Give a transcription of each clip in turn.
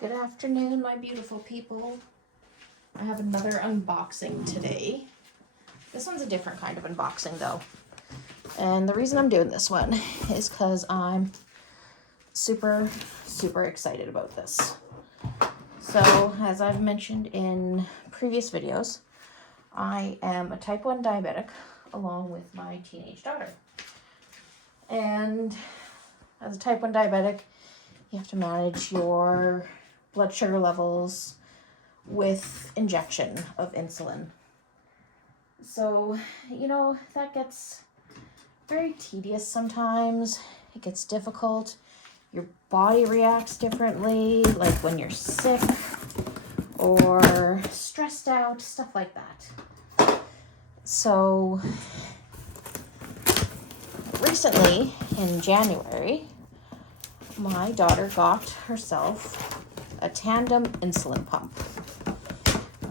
Good afternoon, my beautiful people. I have another unboxing today. This one's a different kind of unboxing though. And the reason I'm doing this one is because I'm super excited about this. So, as I've mentioned in previous videos, I am a type 1 diabetic along with my teenage daughter. And as a type 1 diabetic, you have to manage your blood sugar levels with injection of insulin. So, that gets very tedious sometimes. It gets difficult. Your body reacts differently, like when you're sick or stressed out, stuff like that. So, recently, in January, my daughter got herself a tandem insulin pump,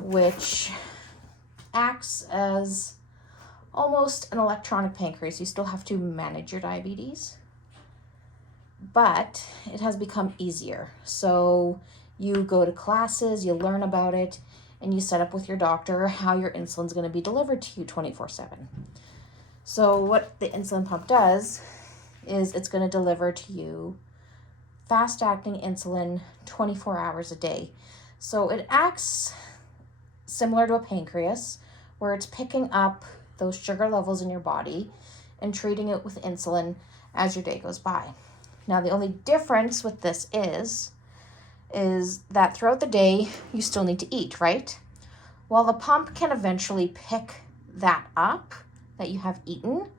which acts as almost an electronic pancreas. You still have to manage your diabetes, but it has become easier. So you go to classes, you learn about it, and you set up with your doctor how your insulin is going to be delivered to you 24/7. So what the insulin pump does is it's going to deliver to you fast-acting insulin 24 hours a day. So it acts similar to a pancreas, where it's picking up those sugar levels in your body and treating it with insulin as your day goes by. Now, the only difference with this is that throughout the day, you still need to eat, right? While the pump can eventually pick that up that you have eaten,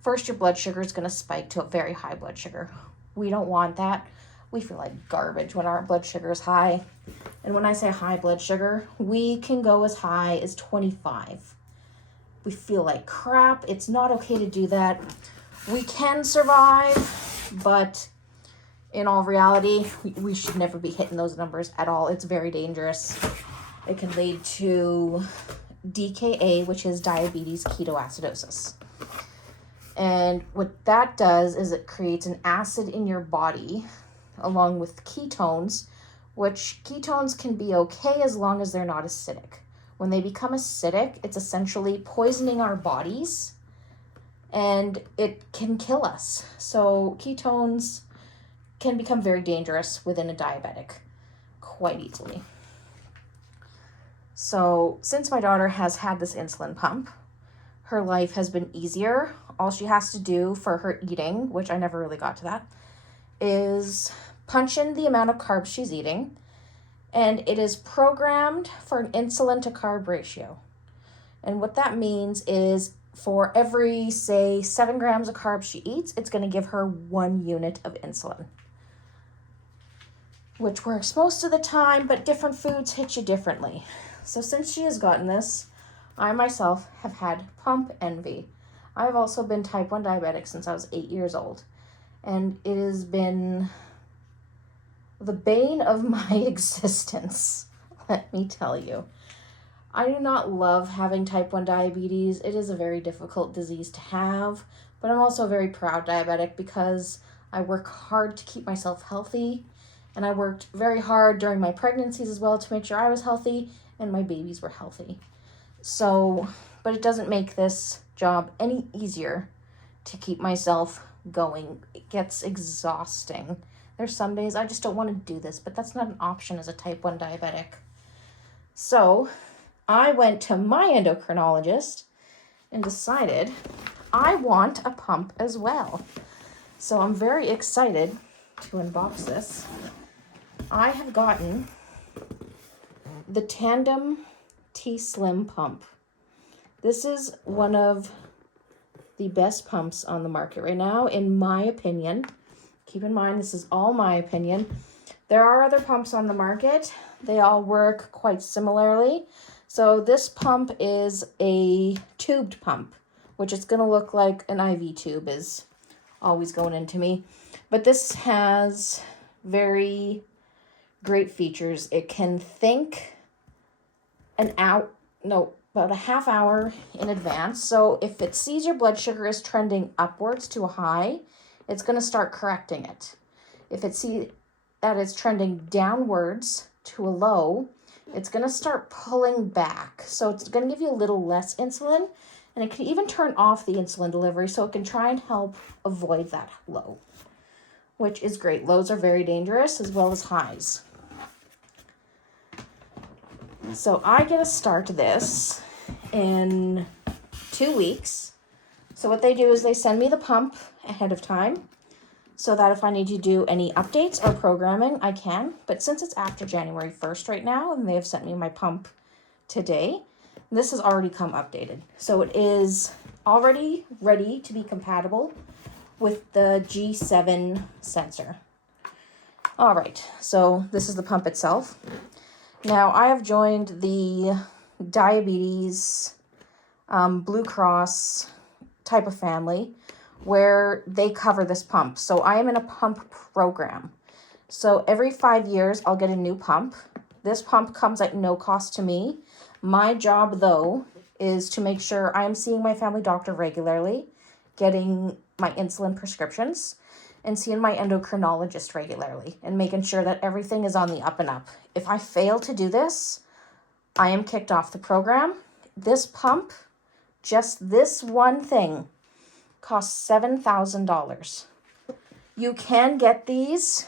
first your blood sugar is going to spike to a very high blood sugar. We don't want that. We feel like garbage when our blood sugar is high. And when I say high blood sugar, we can go as high as 25. We feel like crap. It's not okay to do that. We can survive, but in all reality, we should never be hitting those numbers at all. It's very dangerous. It can lead to DKA, which is diabetes ketoacidosis. And what that does is it creates an acid in your body along with ketones, which ketones can be okay as long as they're not acidic. When they become acidic, it's essentially poisoning our bodies and it can kill us. So ketones can become very dangerous within a diabetic quite easily. So since my daughter has had this insulin pump, her life has been easier. All she has to do for her eating, which I never really got to that, is punch in the amount of carbs she's eating, and it is programmed for an insulin to carb ratio. And what that means is for every, say, 7 grams of carbs she eats, it's going to give her 1 unit of insulin, which works most of the time, but different foods hit you differently. So since she has gotten this, I myself have had pump envy. I've also been type 1 diabetic since I was 8 years old, and it has been the bane of my existence, let me tell you. I do not love having type 1 diabetes. It is a very difficult disease to have, but I'm also a very proud diabetic because I work hard to keep myself healthy, and I worked very hard during my pregnancies as well to make sure I was healthy and my babies were healthy. So, but it doesn't make this job any easier to keep myself going. It gets exhausting. There's some days I just don't want to do this, but that's not an option as a type 1 diabetic. So I went to my endocrinologist and decided I want a pump as well. So I'm very excited to unbox this. I have gotten the Tandem T Slim pump. This is one of the best pumps on the market right now, in my opinion. Keep in mind, this is all my opinion. There are other pumps on the market. They all work quite similarly. So this pump is a tubed pump, which is going to look like an IV tube is always going into me. But this has very great features. It can think about a half hour in advance. So if it sees your blood sugar is trending upwards to a high, it's going to start correcting it. If it that is trending downwards to a low, it's going to start pulling back. So it's going to give you a little less insulin, and it can even turn off the insulin delivery so it can try and help avoid that low, which is great. Lows are very dangerous as well as highs. So I get to start this in 2 weeks. So what they do is they send me the pump ahead of time so that if I need to do any updates or programming, I can. But since it's after January 1st right now, and they have sent me my pump today, this has already come updated. So it is already ready to be compatible with the G7 sensor. All right, so this is the pump itself. Now I have joined the Diabetes Blue Cross type of family where they cover this pump. So I am in a pump program. So every 5 years, I'll get a new pump. This pump comes at no cost to me. My job, though, is to make sure I am seeing my family doctor regularly, getting my insulin prescriptions, and seeing my endocrinologist regularly, and making sure that everything is on the up and up. If I fail to do this, I am kicked off the program. This pump, just this one thing, costs $7,000. You can get these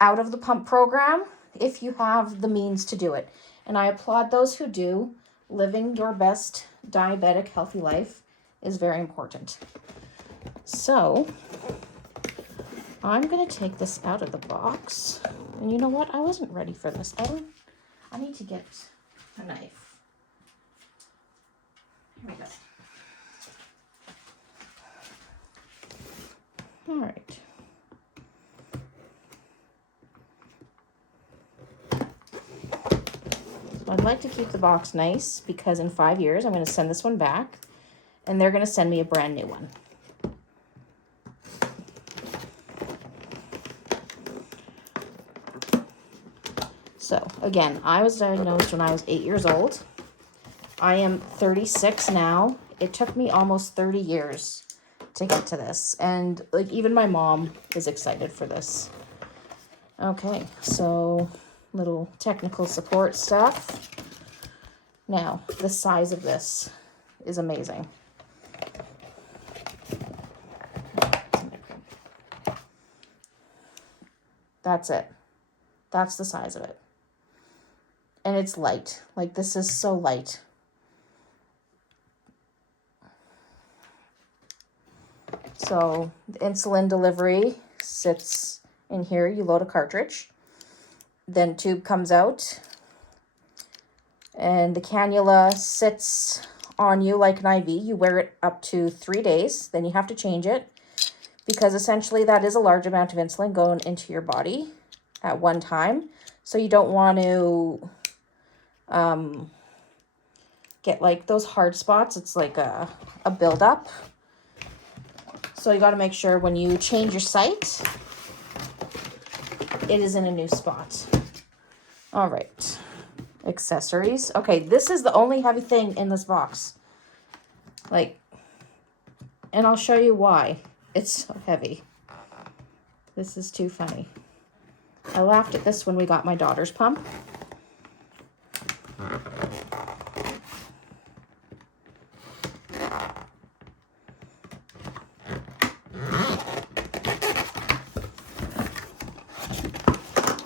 out of the pump program if you have the means to do it. And I applaud those who do. Living your best diabetic healthy life is very important. So I'm going to take this out of the box. And you know what? I wasn't ready for this. I need to get a knife. Here we go. All right. So I'd like to keep the box nice because in 5 years, I'm going to send this one back and they're going to send me a brand new one. So again, I was diagnosed when I was 8 years old. I am 36 now. It took me almost 30 years to get to this, and like even my mom is excited for this. Okay, so little technical support stuff. Now the size of this is amazing. That's it. That's the size of it, and it's light. Like, this is so light. So the insulin delivery sits in here. You load a cartridge, then tube comes out, and the cannula sits on you like an IV. You wear it up to 3 days, then you have to change it because essentially that is a large amount of insulin going into your body at one time. So you don't want to get like those hard spots. It's like a buildup. So you got to make sure when you change your site, it is in a new spot. All right. Accessories. Okay, this is the only heavy thing in this box. Like, and I'll show you why it's so heavy. This is too funny. I laughed at this when we got my daughter's pump.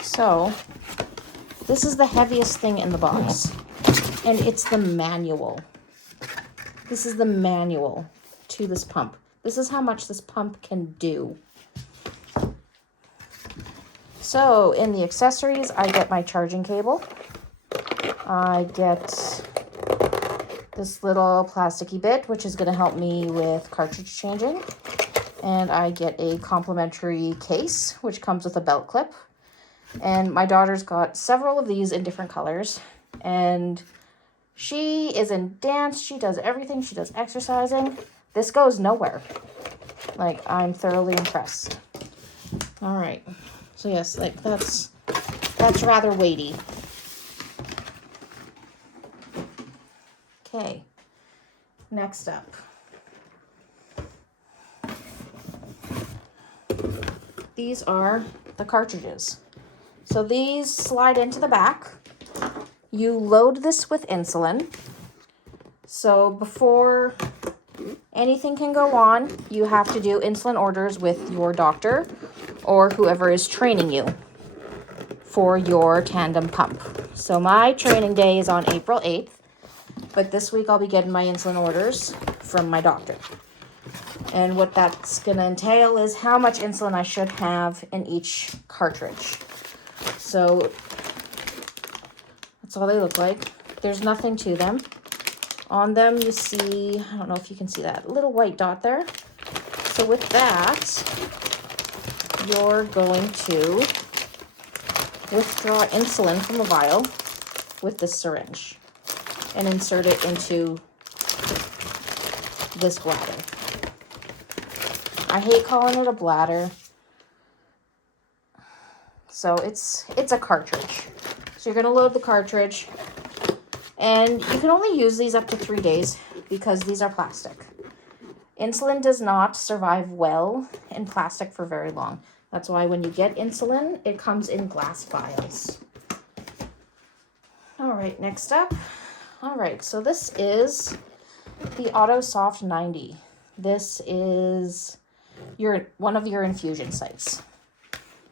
So this is the heaviest thing in the box, and it's the manual. This is the manual to this pump. This is how much this pump can do. So in the accessories, I get my charging cable. I get this little plasticky bit, which is going to help me with cartridge changing. And I get a complimentary case, which comes with a belt clip. And my daughter's got several of these in different colors. And she is in dance. She does everything. She does exercising. This goes nowhere. Like, I'm thoroughly impressed. All right. So yes, like that's rather weighty. Okay. Next up. These are the cartridges. So these slide into the back. You load this with insulin. So before anything can go on, you have to do insulin orders with your doctor or whoever is training you for your Tandem pump. So my training day is on April 8th, but this week I'll be getting my insulin orders from my doctor. And what that's going to entail is how much insulin I should have in each cartridge. So that's all they look like. There's nothing to them. On them you see, I don't know if you can see that little white dot there. So with that, you're going to withdraw insulin from a vial with this syringe and insert it into this bladder. I hate calling it a bladder. So it's a cartridge. So you're going to load the cartridge, and you can only use these up to 3 days because these are plastic. Insulin does not survive well in plastic for very long. That's why when you get insulin, it comes in glass vials. All right, next up. All right, so this is the AutoSoft 90. This is one of your infusion sites.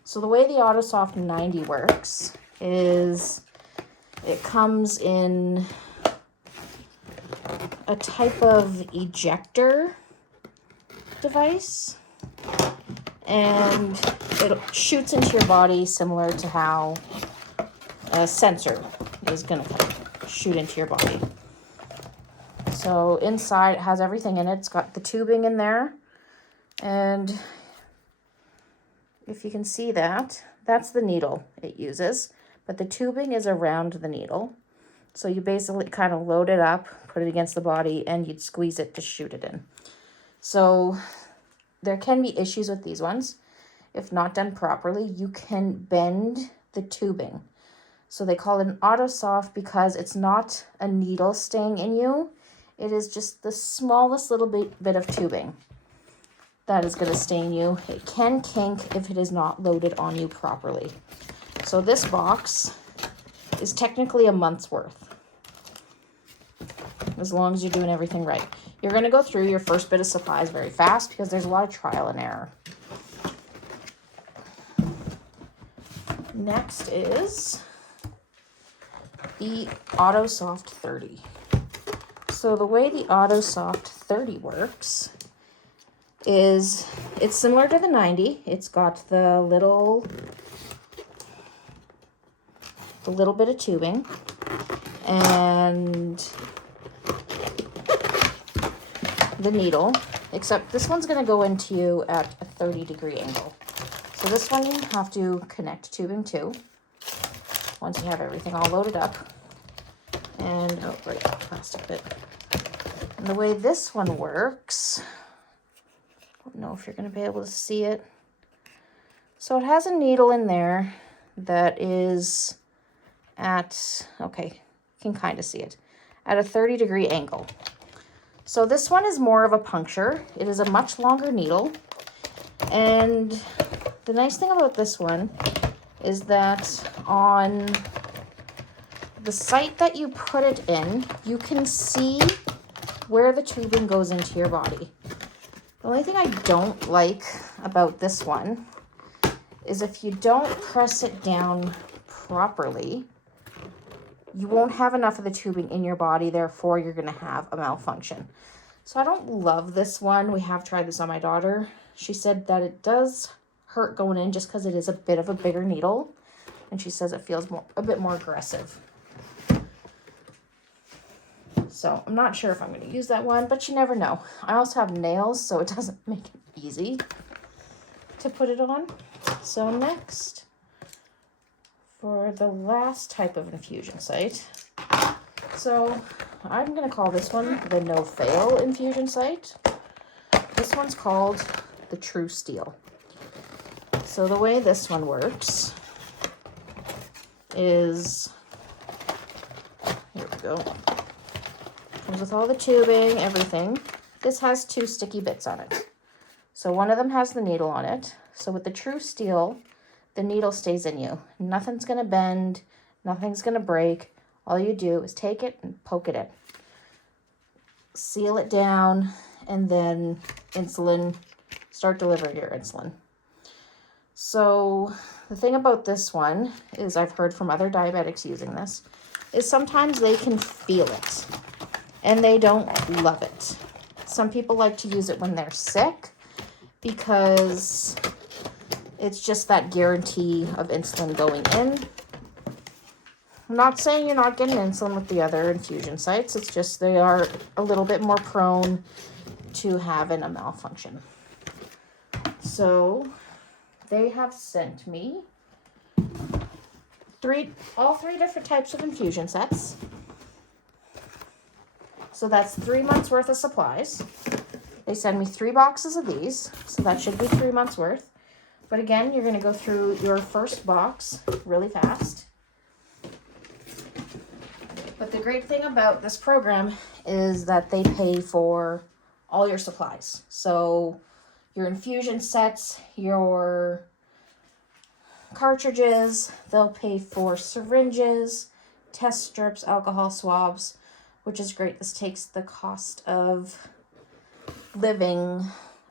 So the way the AutoSoft 90 works is it comes in a type of ejector device, and it shoots into your body similar to how a sensor is going to shoot into your body. So inside it has everything in it. It's got the tubing in there, and if you can see that, that's the needle it uses, but the tubing is around the needle. So you basically kind of load it up, put it against the body, and you'd squeeze it to shoot it in. So there can be issues with these ones. If not done properly, you can bend the tubing. So they call it an AutoSoft because it's not a needle staying in you. It is just the smallest little bit of tubing that is going to stain you. It can kink if it is not loaded on you properly. So this box is technically a month's worth, as long as you're doing everything right. You're going to go through your first bit of supplies very fast because there's a lot of trial and error. Next is the AutoSoft 30. So the way the AutoSoft 30 works is it's similar to the 90. It's got the little bit of tubing and the needle, except this one's going to go into you at a 30-degree angle. So this one you have to connect tubing to once you have everything all loaded up. And, oh, right, plastic bit. And the way this one works, I don't know if you're going to be able to see it. So it has a needle in there that is at, okay, you can kind of see it, at a 30-degree angle. So this one is more of a puncture. It is a much longer needle. And the nice thing about this one is that on the site that you put it in, you can see where the tubing goes into your body. The only thing I don't like about this one is if you don't press it down properly, you won't have enough of the tubing in your body, therefore you're going to have a malfunction. So I don't love this one. We have tried this on my daughter. She said that it does hurt going in just because it is a bit of a bigger needle, and she says it feels a bit more aggressive. So I'm not sure if I'm going to use that one, but you never know. I also have nails, so it doesn't make it easy to put it on. So next, for the last type of infusion site, so I'm going to call this one the no-fail infusion site. This one's called the True Steel. So the way this one works is, here we go. Comes with all the tubing, everything. This has 2 sticky bits on it. So one of them has the needle on it. So with the True Steel, the needle stays in you. Nothing's going to bend. Nothing's going to break. All you do is take it and poke it in. Seal it down, and then start delivering your insulin. So the thing about this one is, I've heard from other diabetics using this, is sometimes they can feel it and they don't love it. Some people like to use it when they're sick because it's just that guarantee of insulin going in. I'm not saying you're not getting insulin with the other infusion sites. It's just they are a little bit more prone to having a malfunction. So they have sent me all three different types of infusion sets. So that's 3 months worth of supplies. They send me 3 boxes of these, so that should be 3 months worth. But again, you're going to go through your first box really fast. But the great thing about this program is that they pay for all your supplies. So your infusion sets, your cartridges, they'll pay for syringes, test strips, alcohol swabs, which is great. This takes the cost of living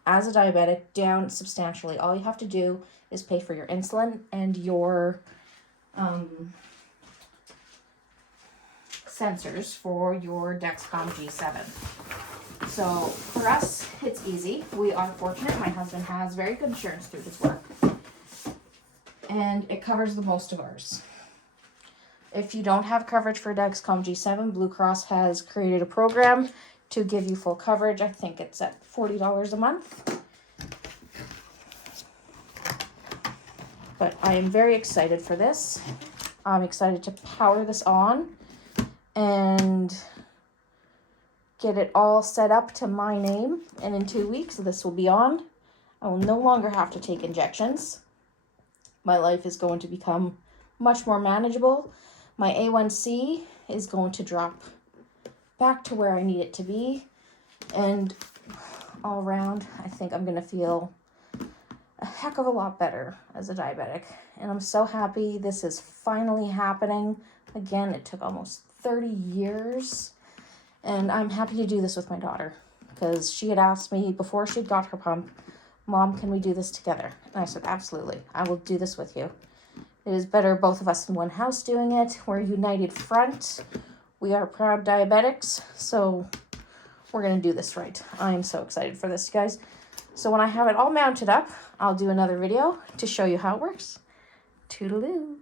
as a diabetic down substantially. All you have to do is pay for your insulin and your sensors for your Dexcom G7. So for us, it's easy. We are fortunate. My husband has very good insurance through his work, and it covers the most of ours. If you don't have coverage for Dexcom G7, Blue Cross has created a program to give you full coverage. I think it's at $40 a month. But I am very excited for this. I'm excited to power this on and get it all set up to my name. And in 2 weeks, this will be on. I will no longer have to take injections. My life is going to become much more manageable. My A1C is going to drop back to where I need it to be. And all around, I think I'm going to feel a heck of a lot better as a diabetic. And I'm so happy this is finally happening. Again, it took almost 30 years. And I'm happy to do this with my daughter, because she had asked me before she got her pump, Mom, can we do this together? And I said, absolutely. I will do this with you. It is better both of us in one house doing it. We're a united front. We are proud diabetics. So we're going to do this right. I am so excited for this, guys. So when I have it all mounted up, I'll do another video to show you how it works. Toodaloo.